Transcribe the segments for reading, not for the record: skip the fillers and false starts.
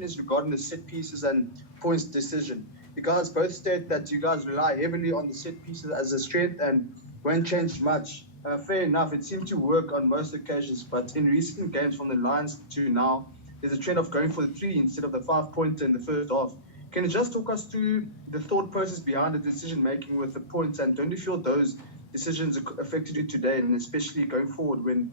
is regarding the set pieces and points decision. You guys both state that you guys rely heavily on the set pieces as a strength and won't change much. Fair enough, it seemed to work on most occasions, but in recent games from the Lions to now, there's a trend of going for the three instead of the 5 pointer in the first half. Can you just talk us through the thought process behind the decision making with the points, and don't you feel those decisions affected you today, and especially going forward when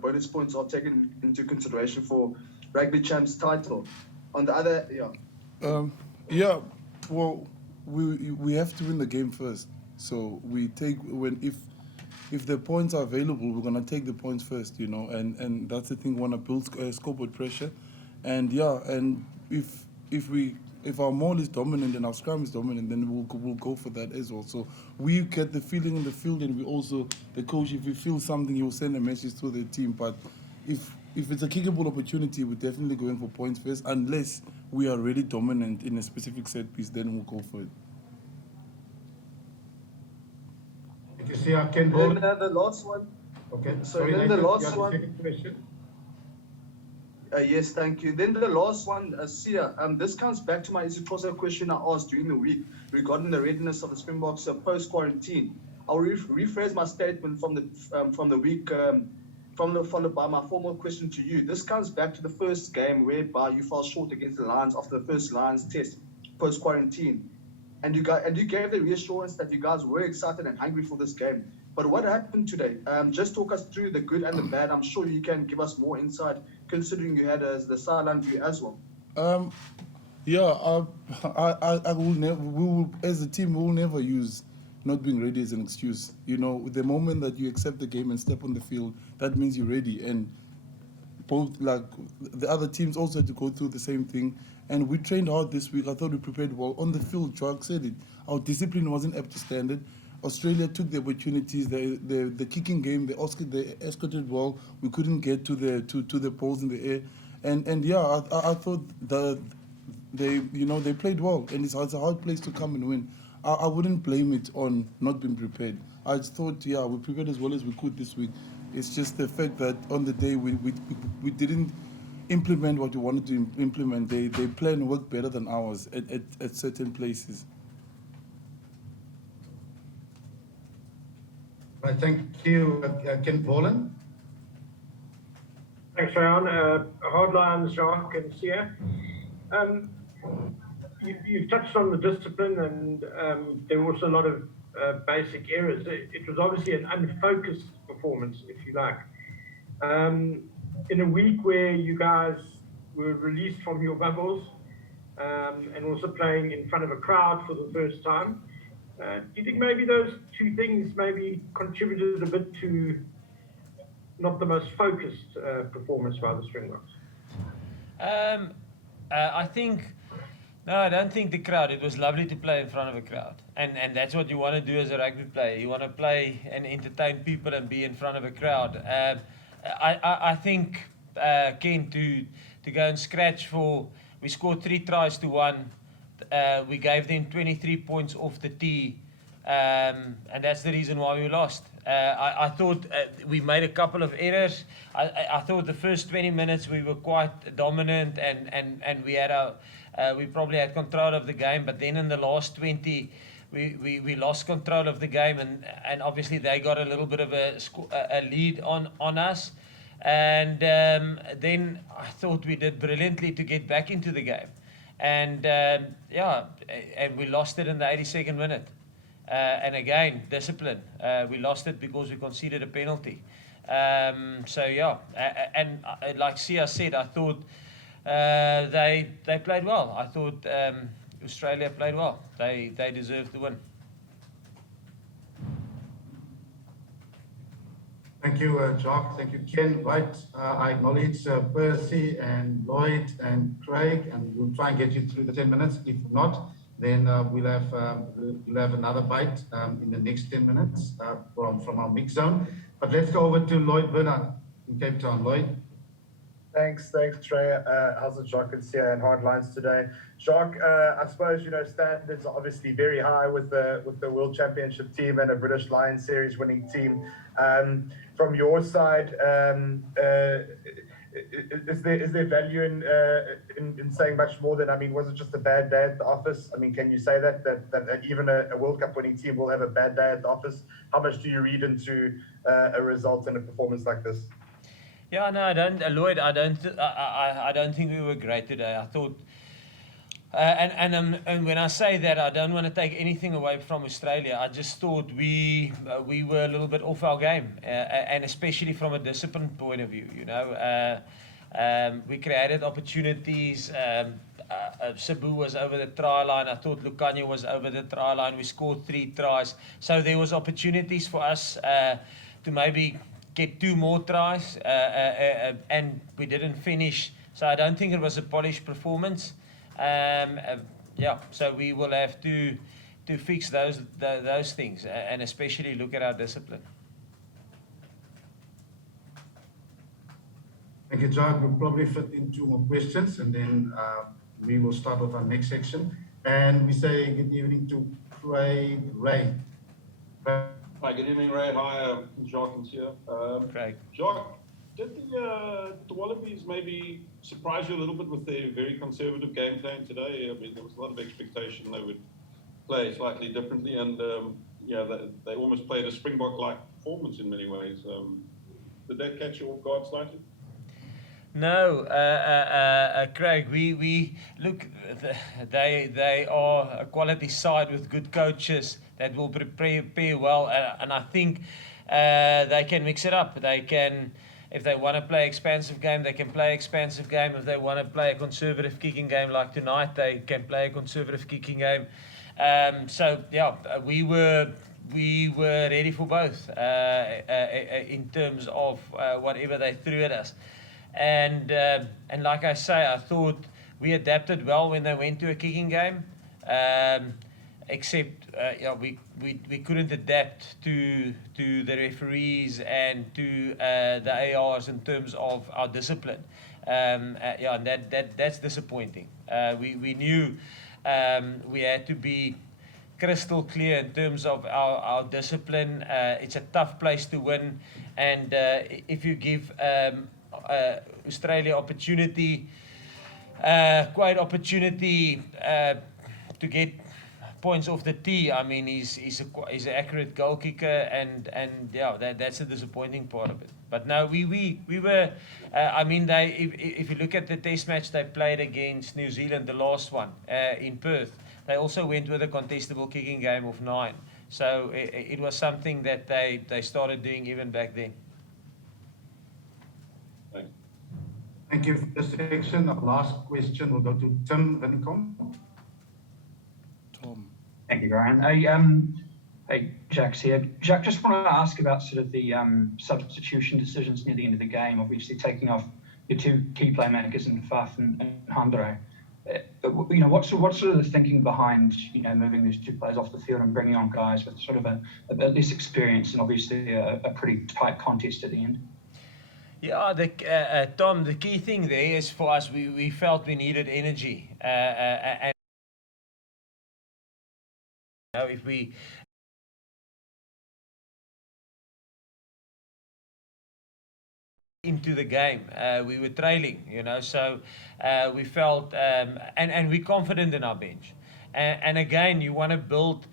bonus points are taken into consideration for rugby champs title? On the other, yeah. Yeah, well, we have to win the game first. So we take when if the points are available, we're gonna take the points first, and that's the thing. We wanna build scoreboard pressure, and yeah, and if we if our maul is dominant and our scrum is dominant, then we'll go for that as well. So we get the feeling in the field, and we also the coach. If we feel something, he will send a message to the team. But if it's a kickable opportunity, we're definitely going for points first, unless we are really dominant in a specific set piece, then we'll go for it. Thank you, Sia. Ken Then Ball. the last one. Okay. So Sorry, then Nathan, the you last had a one. second question? Yes, thank you. Then the last one, Sia, this comes back to my Isiphosa question I asked during the week regarding the readiness of the Springboks post-quarantine. I'll rephrase my statement from the week, followed by my formal question to you. This comes back to the first game whereby you fell short against the Lions after the first Lions test post-quarantine. And you gave the reassurance that you guys were excited and hungry for this game. But what happened today? Just talk us through the good and the bad. I'm sure you can give us more insight, considering you had the sideline view as well. Yeah, I will never. We will, as a team, we will never use not being ready as an excuse. The moment that you accept the game and step on the field, that means you're ready. And both like the other teams also had to go through the same thing. And we trained hard this week. I thought we prepared well on the field. Jock said it. Our discipline wasn't up to standard. Australia took the opportunities. The kicking game, they escorted well. We couldn't get to the poles in the air, and yeah, I thought they played well, and it's a hard place to come and win. I wouldn't blame it on not being prepared. I just thought, yeah, we prepared as well as we could this week. It's just the fact that on the day we didn't implement what we wanted to implement. They plan worked better than ours at certain places. Right, thank you, Ken Bolan. Thanks, Ryan. Hardlines, Jacques and Sia. You've touched on the discipline, and there were also a lot of basic errors. It was obviously an unfocused performance, if you like. In a week where you guys were released from your bubbles and also playing in front of a crowd for the first time, do you think maybe those two things maybe contributed a bit to not the most focused performance by the Springboks? I think, no, I don't think the crowd. It was lovely to play in front of a crowd, and that's what you want to do as a rugby player. You want to play and entertain people and be in front of a crowd. I think Ken to go and scratch for. We scored 3 tries to 1. We gave them 23 points off the tee, and that's the reason why we lost. I thought we made a couple of errors. I thought the first 20 minutes we were quite dominant, and we probably had control of the game. But then in the last 20, we lost control of the game, and obviously they got a little bit of a lead on us. And then I thought we did brilliantly to get back into the game. And and we lost it in the 82nd minute. And again, discipline. We lost it because we conceded a penalty. And like Sia said, I thought they played well. I thought Australia played well. They deserved to win. Thank you, Jock. Thank you, Ken. Right, I acknowledge Percy and Lloyd and Craig, and we'll try and get you through the 10 minutes. If not, then we'll have another bite in the next 10 minutes from our mix zone. But let's go over to Lloyd Bernard in Cape Town. Lloyd. Thanks, Trey. How's it, Jacques and Sia and Hardlines today? Jacques, I suppose standards are obviously very high with the World Championship team and a British Lions Series winning team. From your side, is there value in saying much more than, I mean, was it just a bad day at the office? I mean, can you say that even a World Cup winning team will have a bad day at the office? How much do you read into a result and a performance like this? Yeah, no, I don't, Lloyd. I don't think we were great today. I thought, and when I say that, I don't want to take anything away from Australia. I just thought we were a little bit off our game, and especially from a discipline point of view. We created opportunities. Cebu was over the try line. I thought Lukhanyo was over the try line. We scored 3 tries, so there was opportunities for us to maybe get 2 more tries, and we didn't finish. So I don't think it was a polished performance. So we will have to fix those things, and especially look at our discipline. Thank you, John. We'll probably fit in 2 more questions, and then we will start with our next section. And we say good evening to Craig Ray. Hi, good evening, Ray. Hi, Jacques here. Craig. Jacques, did the Wallabies maybe surprise you a little bit with their very conservative game plan today? I mean, there was a lot of expectation they would play slightly differently, and they almost played a Springbok-like performance in many ways. Did that catch you off guard slightly? No, Craig. We look. They are a quality side with good coaches that will prepare well, and I think they can mix it up. They can, if they want to play expansive game, they can play expansive game. If they want to play a conservative kicking game like tonight, they can play a conservative kicking game. We were ready for both in terms of whatever they threw at us. And like I say, I thought we adapted well when they went to a kicking game, except we couldn't adapt to the referees and to the ARs in terms of our discipline. And that's disappointing. We knew we had to be crystal clear in terms of our discipline. It's a tough place to win, and if you give Australia opportunity, quite opportunity to get points off the tee. I mean, he's an accurate goal kicker, and that's the disappointing part of it. But no, we were. I mean, if you look at the Test match they played against New Zealand, the last one in Perth, they also went with a contestable kicking game of 9. So it was something that they started doing even back then. Thank you for this section. Our last question will go to Tim Wincom. Tom. Thank you, Brian. Hey, Jacques here. Jacques, just wanted to ask about sort of the substitution decisions near the end of the game, obviously taking off your 2 key playmakers in Faf and Handro. What's sort of the thinking behind, moving these 2 players off the field and bringing on guys with sort of a less experience and obviously a pretty tight contest at the end? Yeah, Tom, the key thing there is for us, we felt we needed energy. And if we into the game, we were trailing, so we felt, and we're confident in our bench. And again, you want to build,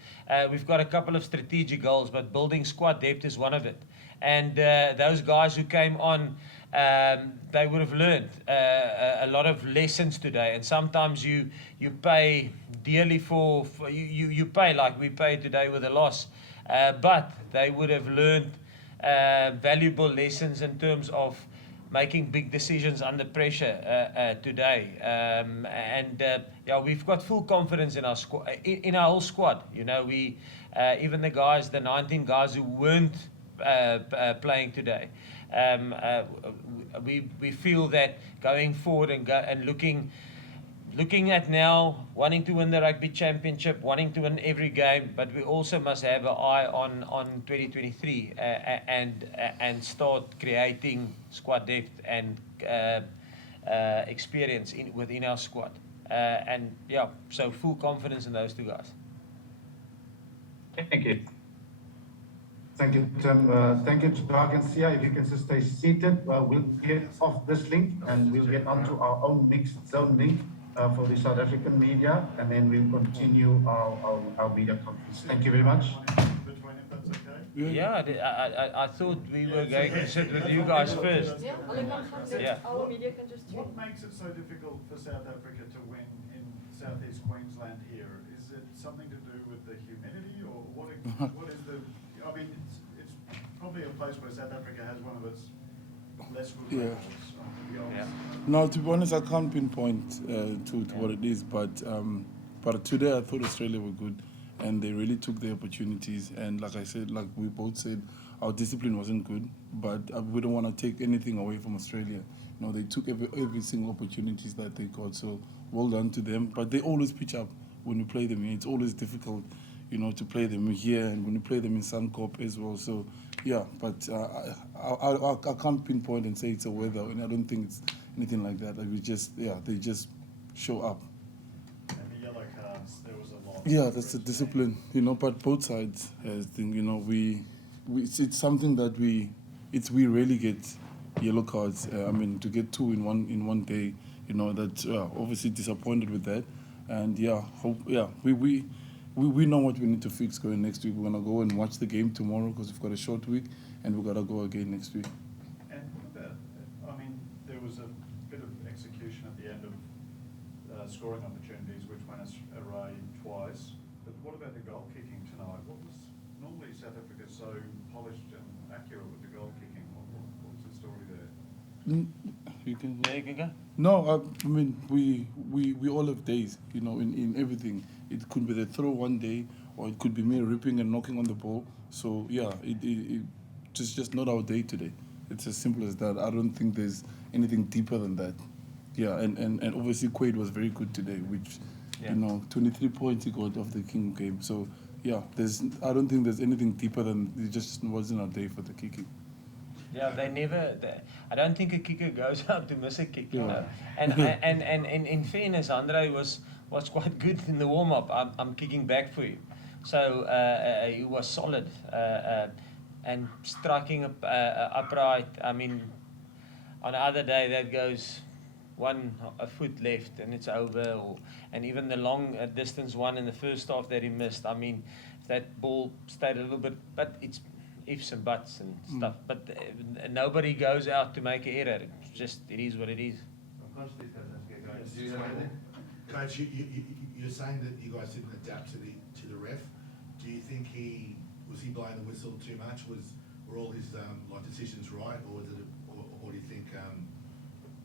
we've got a couple of strategic goals, but building squad depth is one of it. And those guys who came on, they would have learned a lot of lessons today. And sometimes you pay dearly for you pay like we paid today with a loss, but they would have learned valuable lessons in terms of making big decisions under pressure today. We've got full confidence in our squad, in our whole squad. We even the guys, the 19 guys who weren't playing today. We feel that going forward and looking at now, wanting to win the rugby championship, wanting to win every game, but we also must have an eye on 2023 and start creating squad depth and experience within our squad. So full confidence in those 2 guys. Thank you. Thank you, Tim. Thank you to Doug and Sia. If you can just stay seated, we'll get off this link and we'll get onto our own mixed zone link for the South African media, and then we'll continue our media conference. Thank you very much. Between if that's okay. Yeah, I thought we were going to sit with you guys first. Yeah, hulle kan gaan sit. Yeah. Our media can just What join. makes it so difficult for South Africa to win in southeast Queensland here? Is it something to do with the humidity, or what is the? I mean, it's probably a place where South Africa has one of its less good Yeah. records. To be honest. Yeah. No, to be honest, I can't pinpoint to what it is, but today I thought Australia were good, and they really took the opportunities. And like I said, like we both said, our discipline wasn't good, but we don't want to take anything away from Australia. You know, they took every single opportunities that they got. So well done to them. But they always pitch up when you play them. It's always difficult, you know, to play them here, and when you play them in Suncorp as well. So yeah, but I can't pinpoint and say it's a weather, and I don't think it's anything like that. Like they just show up. And the yellow cards, there was a lot. Yeah, that's the discipline, you know. But both sides, I think, you know, it's something that we rarely get yellow cards. I mean, to get two in one day, you know, that obviously disappointed with that. And we know what we need to fix going next week. We're gonna go and watch the game tomorrow because we've got a short week, and we've got to go again next week. And what about, I mean, there was a bit of execution at the end of scoring opportunities, which went away twice. But what about the goal kicking tonight? Normally South Africa so polished and accurate with the goal kicking. What's the story there? You can. Yeah, you can go. No, I mean we all have days, you know, in everything. It could be the throw one day, or it could be me ripping and knocking on the ball. So yeah, it just not our day today. It's as simple as that. I don't think there's anything deeper than that. Yeah, and obviously Quaid was very good today, which you know, 23 points he got off the King game. So yeah, I don't think there's anything deeper than it just wasn't our day for the kicking. Yeah, I don't think a kicker goes out to miss a kick. You Yeah. know? And in fairness, Andre was quite good in the warm up. I'm kicking back for you, so he was solid and striking upright. I mean, on the other day that goes a foot left and it's over, and even the long distance one in the first half that he missed. I mean, if that ball stayed a little bit, but it's ifs and buts and stuff, but nobody goes out to make an error. It's just, it is what it is. Coach, you're saying that you guys didn't adapt to the ref. Do you think was he blowing the whistle too much? Were all his decisions right, or or do you think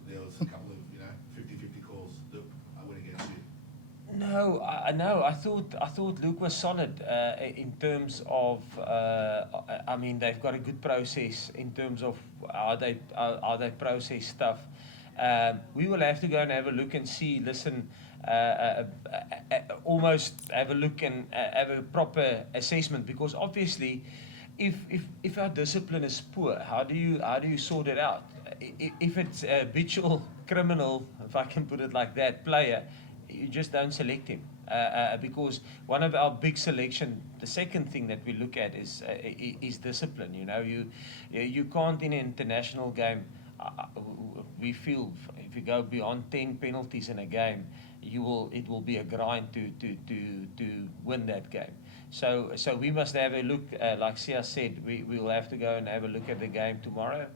there was a couple of 50-50 calls that went against you? No, I thought Luke was solid in terms of. I mean, they've got a good process in terms of how they process stuff. We will have to go and have a look and see. Listen, almost have a look and have a proper assessment, because obviously, if our discipline is poor, how do you sort it out? If it's a habitual criminal, if I can put it like that, player, you just don't select him, because one of our big selection. The second thing that we look at is discipline. You know, you can't in an international game. We feel if you go beyond 10 penalties in a game, it will be a grind to win that game. So we must have a look. Like Sia said, we will have to go and have a look at the game tomorrow.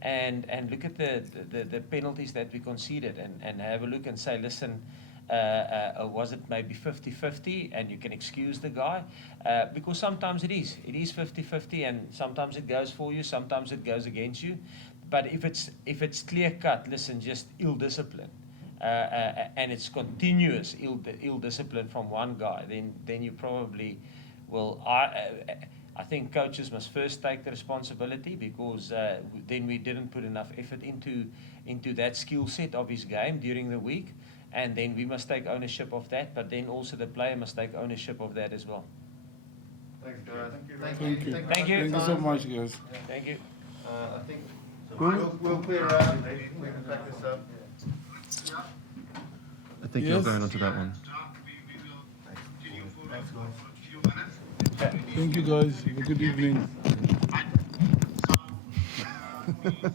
And look at the penalties that we conceded, and have a look and say, listen, was it maybe 50-50, and you can excuse the guy, because sometimes it is 50-50, and sometimes it goes for you, sometimes it goes against you. But if it's clear cut, listen, just ill discipline, and it's continuous ill discipline from one guy, then you probably will. I think coaches must first take the responsibility, because then we didn't put enough effort into that skill set of his game during the week, and then we must take ownership of that. But then also the player must take ownership of that as well. Thanks, guys. Thank you. Thank you. Thank you so much, guys. Thank you. I think we'll clear around. We can back this up. I think Yes. you're going on to that one. Thanks, guys. Thank you, guys. Have a good evening.